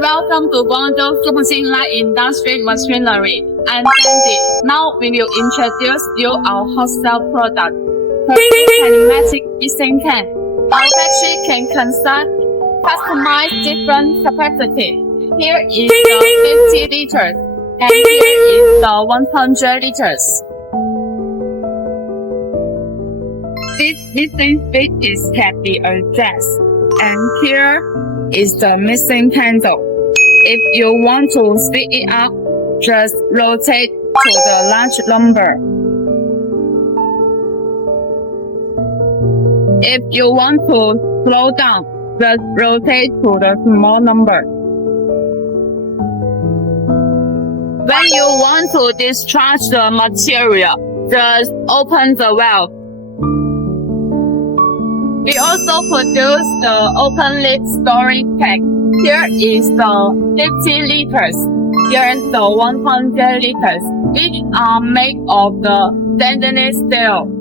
welcome to Guangzhou Focusing Light Industry Machinery. I'm Sandy. Now we will introduce you our wholesale product. Perfume Pneumatic mixing can. Our factory can construct customize different capacity. Here is the 50 liters, and here is the 100 liters. This mixing speed can be adjusted, and here is the mixing handle. If you want to speed it up, just rotate to the large number. If you want to slow down, just rotate to the small number. When you want to discharge the material, just open the valve. We also produce the open lid storage tank. Here is the 50 liters. Here is the 100 liters. Each are made of the stainless steel.